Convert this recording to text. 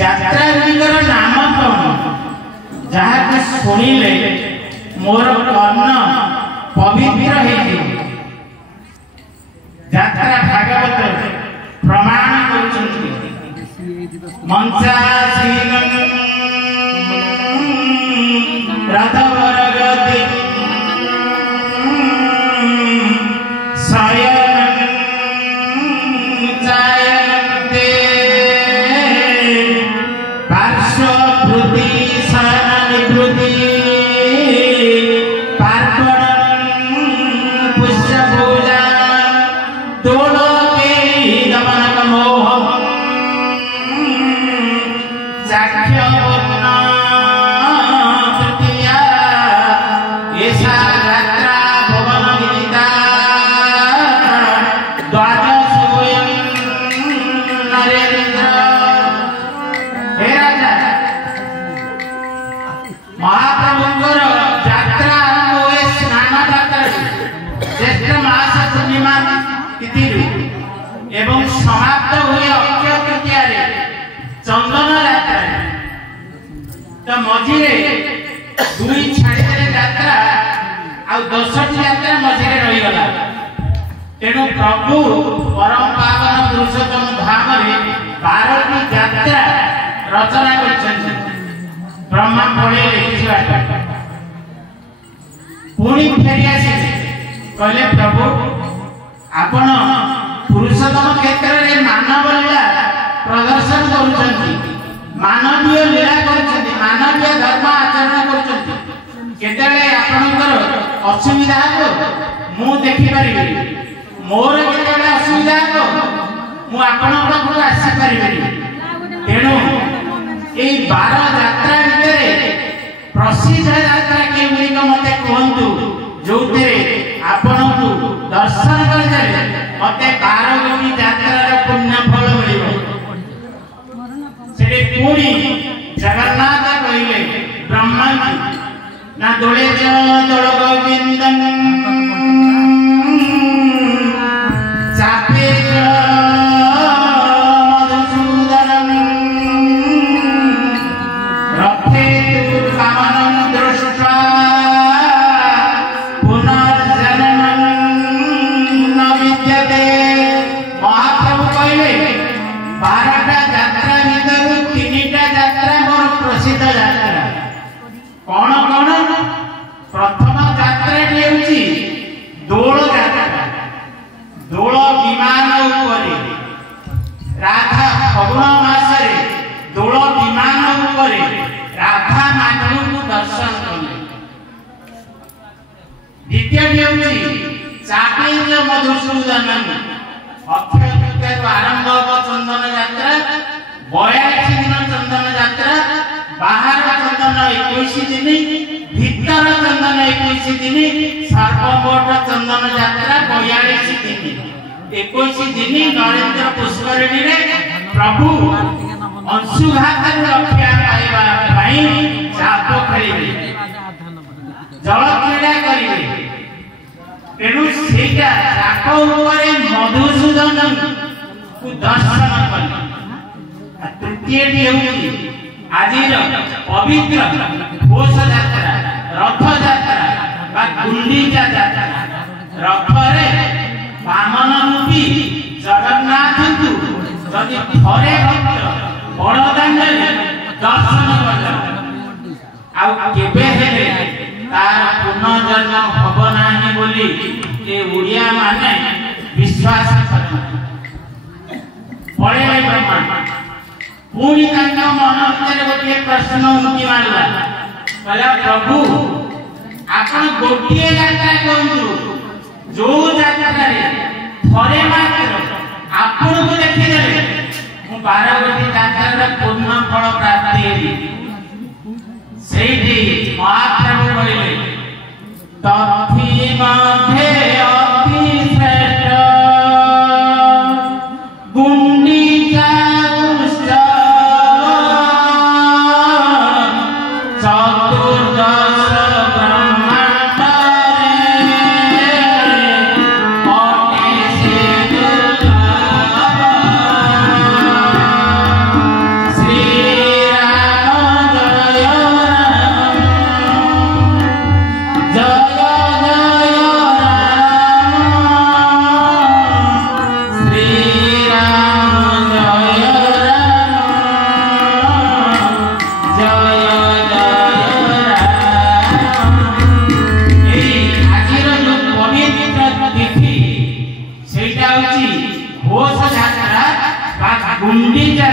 ଯାତ୍ରା ଗୁଡ଼ିକର ନାମ କଣ ଯାହାକୁ ଶୁଣିଲେ ମୋର କର୍ଣ୍ଣ ପବିତ୍ର ହେଇଯିବ। ଯାତ୍ରା ଭାଗବତ ପ୍ରମାଣ କରୁଛନ୍ତି। ମଞ୍ଚା ରଥବରଗତି एवं समाप्त हुए अक्षय तृतीया चंदन यात्रा तो मझिरे दुई छाड़ी यात्रा आ 10टी यात्रा मझिरे रही गला। तेणु प्रभु परम पावन पुरुषोत्तम धाम रे 12टी यात्रा रचना करछन। ब्रह्मा पड़े लिखिबा पुणी फेरी आसी कहले प्रभु आपण पुरुषोत्तम क्षेत्र में मानव लीला प्रदर्शन करुछंती, मानवीय लीला करुछंती, मानवीय धर्म आचरण करुछंती। केतेले आपनकर असुविधा को मु देखि परिबे, मोर केतेले असुविधा को मु आपन पाखु आसी परिबे। तेणु ए 12 यात्रा भितरे प्रसिद्ध यात्रा के गुलिक मते कहंतु जोते आपनकु दर्शन कर मते 12 यात्रार पुण्य फल मिलिबो। सेठी पुणी जगन्नाथ कहले ब्रह्मा ना दोले दोल गोविंदन चापे मधुसूदन रथे कामनं दृष्ट्वा पुनर्जन्मं न विद्यते। महाप्रभु कहले 12टा यात्रा भितर 3टा यात्रा मोर प्रसिद्ध यात्रा। कौन कौन? प्रथम यात्रा हेउची दोल यात्रा। दोल विमान उपरे राधा फगुण मासरे दोल विमान उपरे राधा माधव को दर्शन कले। द्वितीय हेउची चापेज मधुसूदन अक्षय तृतीया आरंभ हो चंदन यात्रा 82 दिन चंदन यात्रा बाहर चंदन 21 दिन भीतर चंदन 21 दिन सर्वमोट चंदन यात्रा 42 दिन 21 दिन नरेंद्र पुष्करिणी रे प्रभु अंशुघात रक्षा पाइबा पई चाप खेलिबे जल क्रीड़ा करिबे। तेणु सेटा चाक उपरे मधुसूदन को दर्शन कले। तृतीय हेउची आजिर पवित्र घोष यात्रा रथ यात्रा बा गुंडीचा यात्रा। रथरे वामन रूपी जगन्नाथ को जदि थरे भक्त बड़दांड दर्शन कला आ केबे हेले तार पुनर्जन्म हब नाही बोली ए उड़िया माने विश्वास करते। पड़े ब्रह्मा पुणी तांका मन भीतर गोटे प्रश्न उठी मारला कहला प्रभु आपण गोटे यात्रा कहंतु जो यात्रा रे थरे मात्र आपण को देखि देले मु 12 गोटे यात्रा पूर्ण फल प्राप्ति हेबी। सेठी महाप्रभु कहले तथि मध्ये अति श्रेष्ठ गुंडीचा श्री गुंडीचा